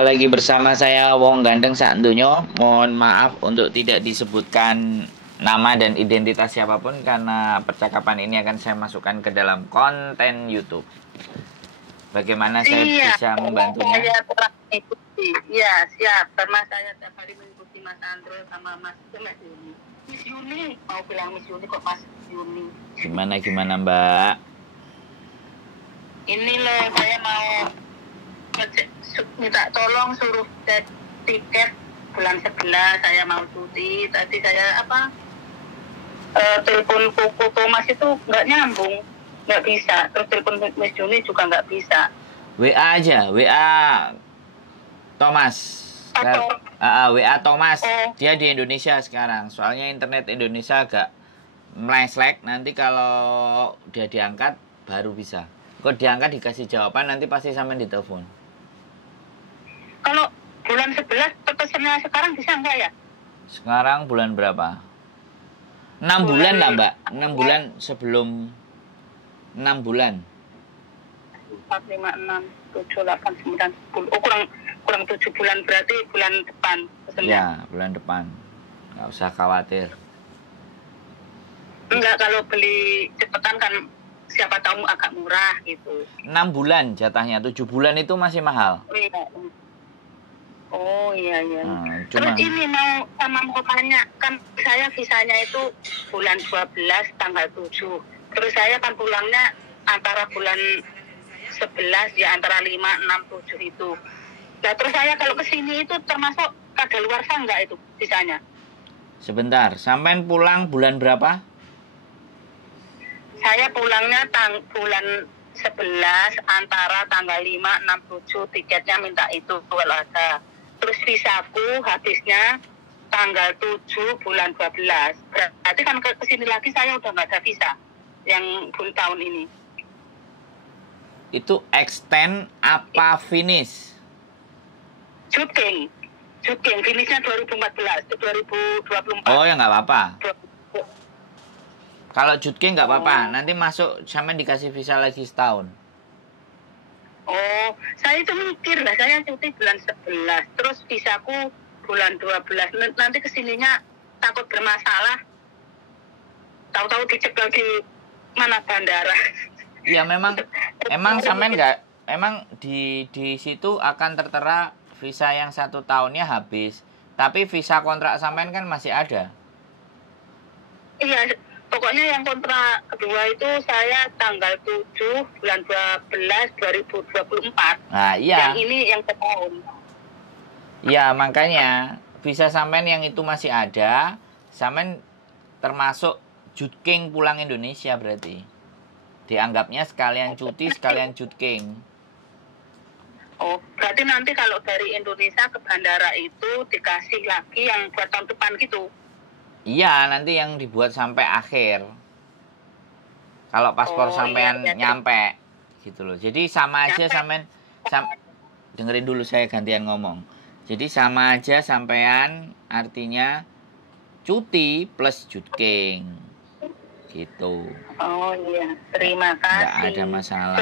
Lagi bersama saya Wong Gandeng Sakndonyo. Mohon maaf untuk tidak disebutkan nama dan identitas siapapun karena percakapan ini akan saya masukkan ke dalam konten YouTube. Bagaimana saya Iya, bisa membantunya? saya telah mengikuti. Iya, siap. Karena saya tiap hari mengikuti Mas Andro sama Mas Yuni. Miss Yuni, mau bilang Miss Yuni kok Mas Yuni. Gimana Mbak? Ini loh, saya mau minta tolong suruh cek tiket bulan 11. Saya mau cuti. Tadi saya telepon Koko Thomas itu nggak nyambung. Nggak bisa. Terus telepon Miss Yuni juga nggak bisa. WA aja, WA Thomas. WA Thomas. Dia di Indonesia sekarang. Soalnya internet Indonesia agak meleslek. Nanti kalau dia diangkat baru bisa. Kalau diangkat dikasih jawaban nanti pasti sampai ditelepon. Kalau bulan 11 pesannya sekarang bisa enggak ya? Sekarang bulan berapa? 6 bulan lah Mbak. 6 bulan sebelum 6 bulan. 4, 5, 6, 7, 8, 9, 10. Oh, kurang 7 bulan, berarti bulan depan pesannya. Ya, bulan depan. Nggak usah khawatir. Enggak, kalau beli cepetan kan siapa tahu agak murah gitu. 6 bulan jatahnya, 7 bulan itu masih mahal. Oh iya. Cuma... Terus ini mau tanya, kan saya visanya itu bulan 12 tanggal 7. Terus saya kan pulangnya antara bulan 11 ya, antara 5, 6, 7 itu. Nah terus saya kalau kesini itu termasuk kadaluarsa enggak itu visanya? Sebentar, sampai pulang bulan berapa? Saya pulangnya bulan 11 antara tanggal 5, 6, 7, tiketnya minta itu kalau ada. Terus visaku habisnya tanggal 7 bulan 12. Berarti kan kesini lagi saya udah nggak ada visa yang full tahun ini. Itu extend apa finish? Juking finishnya 2014 2024. Oh ya nggak apa-apa. Kalau Jutking nggak apa-apa, nanti masuk sampai dikasih visa lagi setahun. Oh, saya itu mikir lah, saya cuti bulan 11, terus visaku bulan 12. Nanti kesininya takut bermasalah. Tahu-tahu dicekel di mana bandara. Iya emang sampai nggak, emang di situ akan tertera visa yang 1 tahunnya habis, tapi visa kontrak sampean kan masih ada. Iya. Pokoknya yang kontrak kedua itu saya tanggal 7 bulan 12 2024. Nah, iya. Yang ini yang setahun. Iya, makanya visa sampean yang itu masih ada, sampean termasuk Jutking pulang Indonesia berarti. Dianggapnya sekalian cuti, sekalian Jutking. Oh, berarti nanti kalau dari Indonesia ke bandara itu dikasih lagi yang buat tahun depan gitu. Iya, nanti yang dibuat sampai akhir. Kalau paspor sampean nyampe gitu loh. Jadi sama aja sampean dengerin dulu saya gantian ngomong. Jadi sama aja sampean artinya cuti plus Jutking. Gitu. Oh iya, terima kasih. Nggak ada masalah.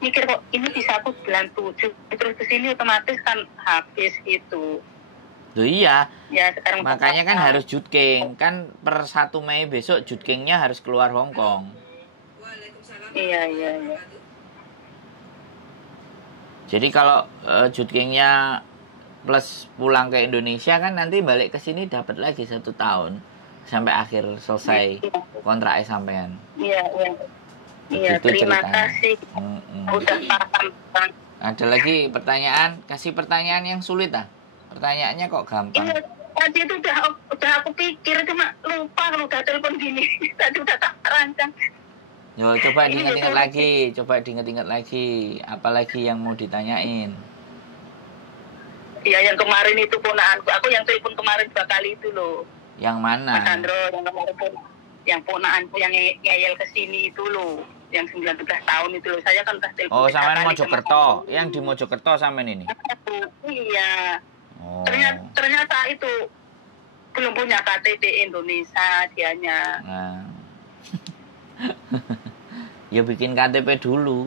Mikir kok ini bisa aku bulan 7 terus kesini otomatis kan habis gitu. Loh iya, ya, sekarang makanya kan harus Jutking. Kan per 1 Mei besok Jutkingnya harus keluar Hong Kong. Iya. Jadi kalau Jutkingnya plus pulang ke Indonesia kan nanti balik ke sini dapat lagi 1 tahun. Sampai akhir selesai kontraknya sampean. Iya. Iya, terima kasih. Udah paham. Ada lagi pertanyaan? Kasih pertanyaan yang sulit ah. Pertanyaannya kok gampang. Iya, tadi itu udah aku pikir, cuma lupa kalau udah telepon gini. Tadi udah tak rancang. Yo, coba diingat-ingat lagi. Coba diingat-ingat lagi. Apalagi yang mau ditanyain? Iya, yang kemarin itu ponaanku. Aku yang telepon kemarin 2 kali itu loh. Yang mana? Mas Andro, yang kemarin yang ponaanku yang ngeyel kesini itu loh. Yang 19 tahun itu loh. Saya kan udah telepon. Oh, sampean Mojokerto. Yang di Mojokerto sampean ini? Iya. Oh. Ternyata itu belum punya KTP Indonesia dianya. Nah. Ya bikin KTP dulu.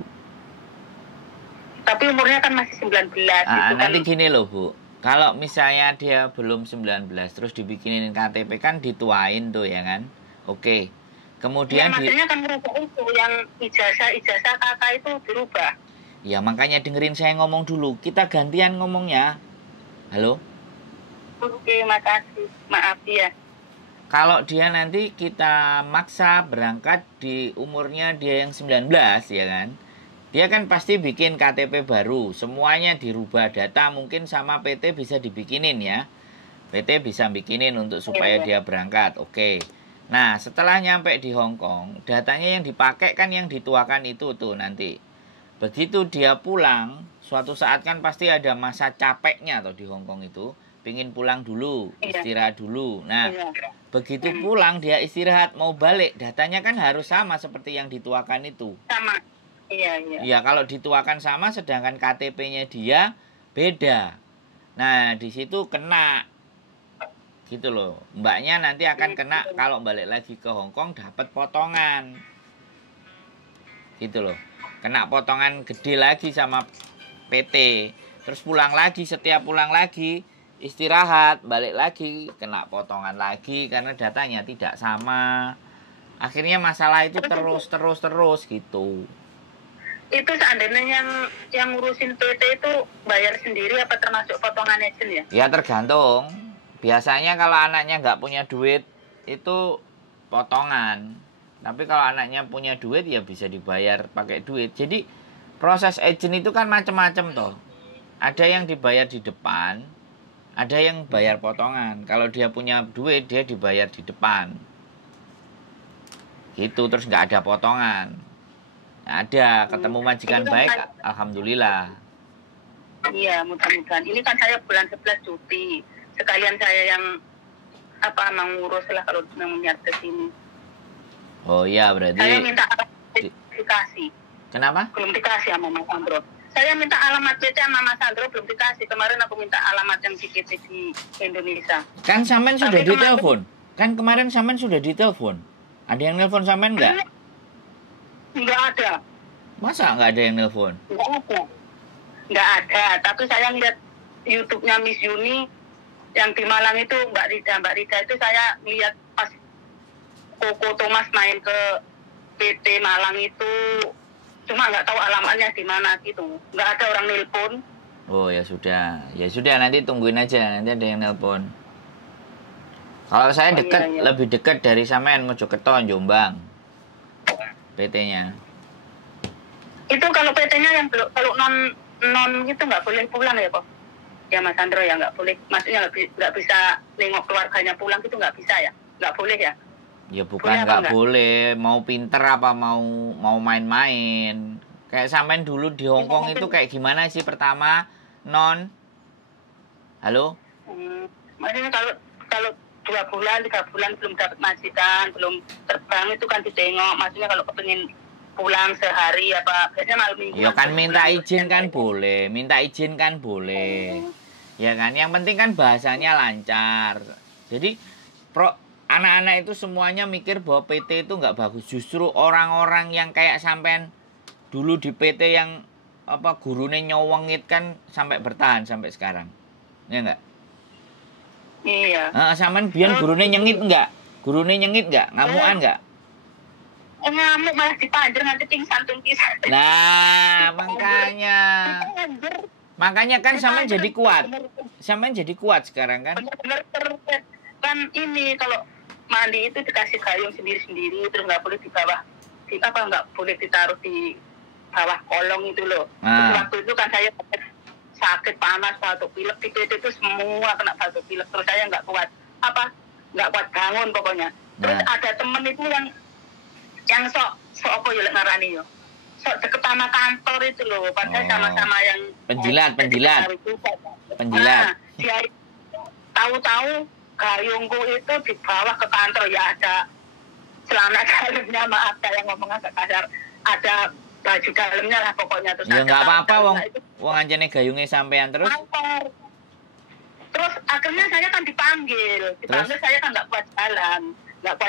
Tapi umurnya kan masih 19 gitu Nanti kan. gini loh Bu, kalau misalnya dia belum 19 terus dibikinin KTP kan dituain tuh ya kan. Oke. Kemudian Ya, maksudnya kan merubah itu yang ijazah kakak itu dirubah. Ya makanya dengerin saya ngomong dulu. Kita gantian ngomongnya. Halo? Oke, makasih. Maaf ya. Kalau dia nanti kita maksa berangkat di umurnya dia yang 19 ya kan. Dia kan pasti bikin KTP baru. Semuanya dirubah data mungkin sama PT bisa dibikinin ya. PT bisa bikinin untuk supaya dia berangkat. Oke. Nah setelah nyampe di Hong Kong, datanya yang dipakai kan yang dituakan itu tuh nanti. Begitu dia pulang, suatu saat kan pasti ada masa capeknya atau di Hong Kong itu. Pingin pulang dulu, istirahat dulu. Nah, begitu pulang dia istirahat, mau balik, datanya kan harus sama seperti yang dituakan itu. Sama. Iya. Ya, kalau dituakan sama, sedangkan KTP-nya dia beda. Nah, di situ kena. Gitu loh. Mbaknya nanti akan kena kalau balik lagi ke Hong Kong dapat potongan. Gitu loh. Kena potongan gede lagi sama PT. Terus pulang lagi, setiap pulang lagi istirahat, balik lagi kena potongan lagi karena datanya tidak sama. Akhirnya masalah itu terus gitu. Itu seandainya yang ngurusin PT itu bayar sendiri apa termasuk potongan agent ya? Ya tergantung. Biasanya kalau anaknya nggak punya duit itu potongan. Tapi kalau anaknya punya duit ya bisa dibayar pakai duit. Jadi proses agent itu kan macam-macam toh. Ada yang dibayar di depan, ada yang bayar potongan. Kalau dia punya duit dia dibayar di depan. Gitu terus nggak ada potongan. Ada ketemu majikan baik, alhamdulillah. Iya, mudah-mudahan. Ini kan saya bulan 11 cuti. Sekalian saya yang mengurus lah kalau memang niat ke sini. Oh iya, berarti saya minta dikasih. Kenapa? Belum dikasih sama Mas Sandro. Saya minta alamat PT sama Mas Sandro belum dikasih. Kemarin aku minta alamat yang di PT di Indonesia. Kan Samen sudah ditelepon. Kan kemarin Samen sudah ditelepon. Ada yang nelpon Samen enggak? Enggak ada. Masa enggak ada yang nelpon? Enggak ada. Tapi saya lihat YouTube-nya Miss Yuni yang di Malang itu Mbak Rida itu saya lihat pas Koko Thomas main ke PT Malang itu, cuma nggak tahu alamatnya di mana gitu, nggak ada orang nelpon. Oh ya sudah nanti tungguin aja, nanti ada yang nelpon. Kalau saya dekat, iya. Lebih dekat dari Sampean Mojokerto, Jombang, PT-nya. Itu kalau PT-nya yang kalau non gitu nggak boleh pulang ya kok? Ya Mas Sandro ya nggak boleh, maksudnya nggak bisa nengok keluarganya pulang gitu nggak bisa ya, nggak boleh ya? Ya bukan nggak boleh, mau pinter apa mau main-main. Kayak Sampean dulu di Hong Kong itu kayak gimana sih pertama non? Halo? Maksudnya kalau 2 bulan 3 bulan belum dapat majikan, belum terbang itu kan ditengok. Maksudnya kalau kepengin pulang sehari apa biasanya malam minggu. Ya kan minta izin kan boleh, ya kan. Yang penting kan bahasanya lancar. Jadi anak-anak itu semuanya mikir bahwa PT itu nggak bagus. Justru orang-orang yang kayak Sampean dulu di PT yang gurune nyowengit kan sampai bertahan sampai sekarang. Ya enggak? Iya. Sampean biyen gurune nyengit enggak? Ngamukan enggak? Ngamuk malah dipanjer nanti pingsan. Nah, makanya kan Sampean jadi kuat. Sampean jadi kuat sekarang kan? Bener kan ini kalau mandi itu dikasih gayung sendiri-sendiri, terus nggak boleh di bawah, nggak boleh ditaruh di bawah kolong itu loh. Terus waktu itu kan saya sakit panas, batuk pilek, di PT itu semua kena batuk pilek, terus saya nggak kuat bangun pokoknya. Terus ada temen itu yang sok apa ya ngarani yo, sok deket sama kantor itu loh, padahal sama-sama yang penjilat. Dia tahu-tahu gayungku itu di bawah ke kantor ya ada celana dalamnya, maaf saya ngomong agak kasar, ada baju dalamnya lah pokoknya. Terus ya nggak apa-apa wong anjene gayungnya sampean terus. Terus akhirnya saya kan dipanggil saya kan nggak kuat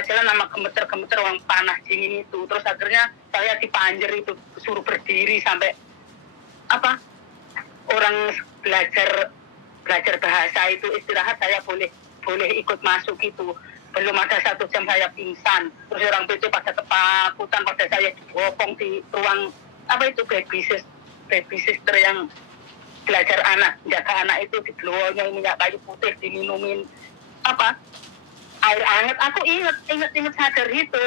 jalan sama gemeter orang panas dingin itu. Terus akhirnya saya dipanjer itu suruh berdiri sampai apa orang belajar bahasa itu istirahat saya boleh ikut masuk itu. Belum ada 1 jam saya pingsan. Terus orang itu pada ketakutan pada saya dibopong di ruang apa itu baby sister yang belajar jaga anak itu diblownya minyak kayu putih diminumin apa air hangat. Aku ingat sadar itu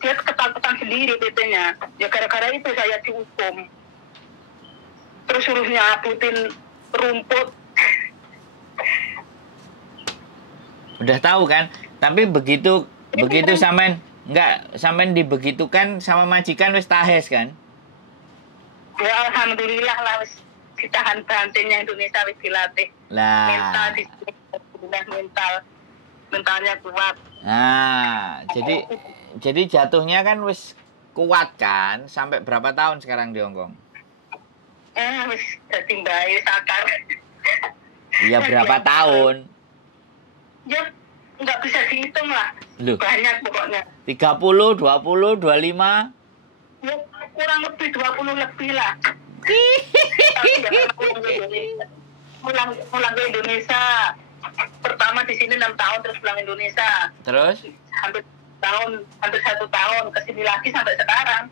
dia ketakutan sendiri PT-nya ya gara-gara itu saya dihukum. Terus suruh nyabutin rumput. Udah tahu kan? Tapi begitu sampean dibegitukan sama majikan wis tahes kan? Ya alhamdulillah lah wis ditahan bantingnya Indonesia wis dilatih. Lah. Mentalnya kuat. Nah, jadi jatuhnya kan wis kuat kan? Sampai berapa tahun sekarang di Hong Kong? Wis dadi mbae sakar. Iya berapa tahun? Ya nggak bisa dihitung lah. Loh. Banyak pokoknya. 30, 20, 25? Ya kurang lebih 20 lebih lah. Tapi nggak pernah pulang ke Indonesia. Pertama di sini 6 tahun terus pulang Indonesia. Terus? Hampir 1 tahun kesini lagi sampai sekarang.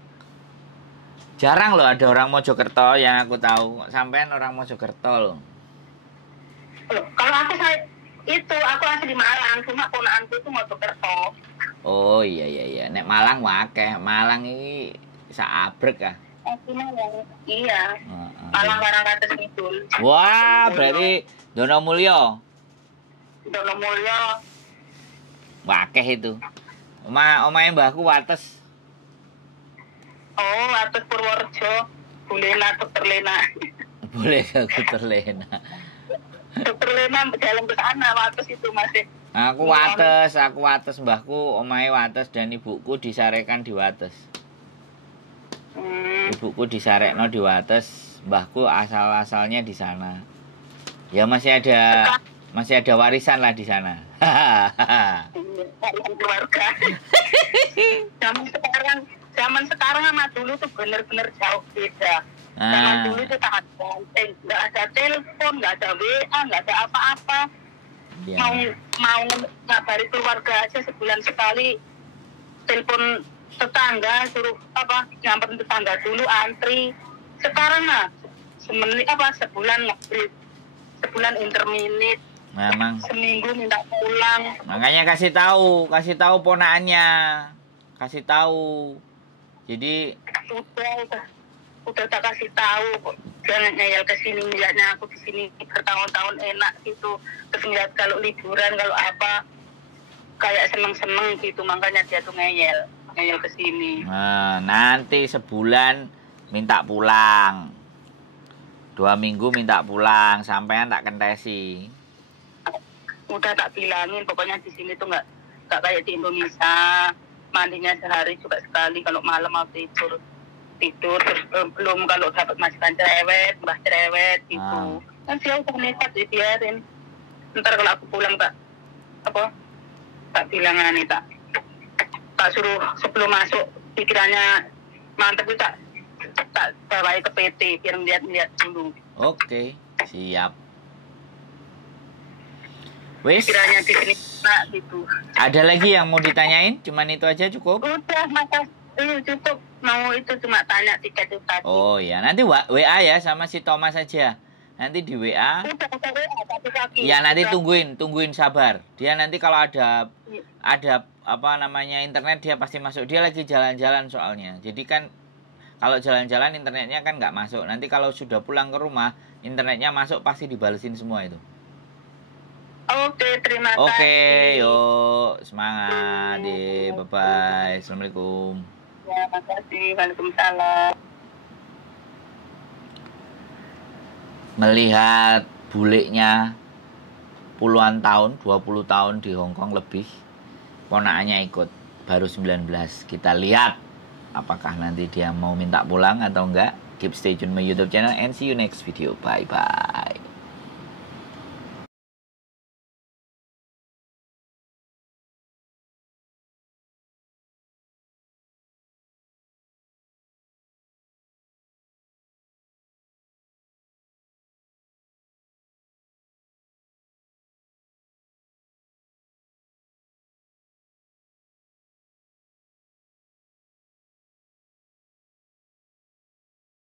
Jarang loh ada orang Mojokerto yang aku tahu. Sampean orang Mojokerto loh. Loh, kalau aku asli Malang, cuma ponakanku itu Mojokerto. Oh iya. Nek Malang wakeh. Malang ini saabrek ah. Iya. Malang Karangkates Kidul. Wah, berarti Donomulyo. Wakeh itu. Omahe mbahku Wates. Oh, Wates Purworejo. Bulena, Dokter Lena. Boleh Dokter Lena. Dokter Lena jalan ke sana, Wates itu masih. Aku Wates, mbahku omahe Wates dan ibuku disarekan di Wates. Ibuku disarekno di Wates, mbahku asal-asalnya di sana. Ya masih ada warisan lah di sana. Keluarga. Zaman sekarang sama dulu tuh bener-bener jauh beda. Zaman dulu tuh sangat penting, nggak ada telepon, nggak ada WA, nggak ada apa-apa. Ya. Mau ngabari keluarga aja sebulan sekali, telepon tetangga suruh nyamperin tetangga dulu antri. Sekarang sebulan nge-break, sebulan interminit. Memang. Seminggu minta pulang. Makanya kasih tahu ponakannya. Kasih tahu. Jadi udah tak kasih tahu. Jangan ngeyel ke sini, lihatnya aku di sini bertahun-tahun enak gitu. Terus ngeliat kalau liburan kalau apa kayak seneng-seneng gitu, makanya dia tuh ngeyel ke sini. Nah, nanti sebulan minta pulang. 2 minggu minta pulang, sampean tak kentesi. Udah tak bilangin, pokoknya di sini tuh nggak kayak di Indonesia. Mandinya sehari juga sekali, kalau malam mau tidur terus belum kalau dapat majikan mbah cerewet gitu. Kan dia udah nekat dibiarin. Ntar kalau aku pulang tak bilangani tak suruh sebelum masuk pikirannya mantep itu tak bawain ke PT biar lihat dulu. Oke, siap. Wis. Kiranya di sini gitu. Ada lagi yang mau ditanyain? Cuman itu aja cukup? Udah, makasih. Cukup. Mau itu cuma tanya tiket itu tadi. Oh ya, nanti WA ya sama si Thomas saja. Nanti di WA. Udah WA kaki. Ya nanti tungguin sabar. Dia nanti kalau ada internet dia pasti masuk. Dia lagi jalan-jalan soalnya. Jadi kan kalau jalan-jalan internetnya kan nggak masuk. Nanti kalau sudah pulang ke rumah internetnya masuk pasti dibalesin semua itu. Oke, terima kasih. Oke, yuk semangat deh. Bye-bye. Assalamualaikum. Ya, makasih. Waalaikumsalam. Melihat buliknya puluhan tahun, 20 tahun di Hong Kong lebih. Ponakannya ikut, baru 19. Kita lihat apakah nanti dia mau minta pulang atau enggak. Keep stay tune my YouTube channel and see you next video. Bye-bye.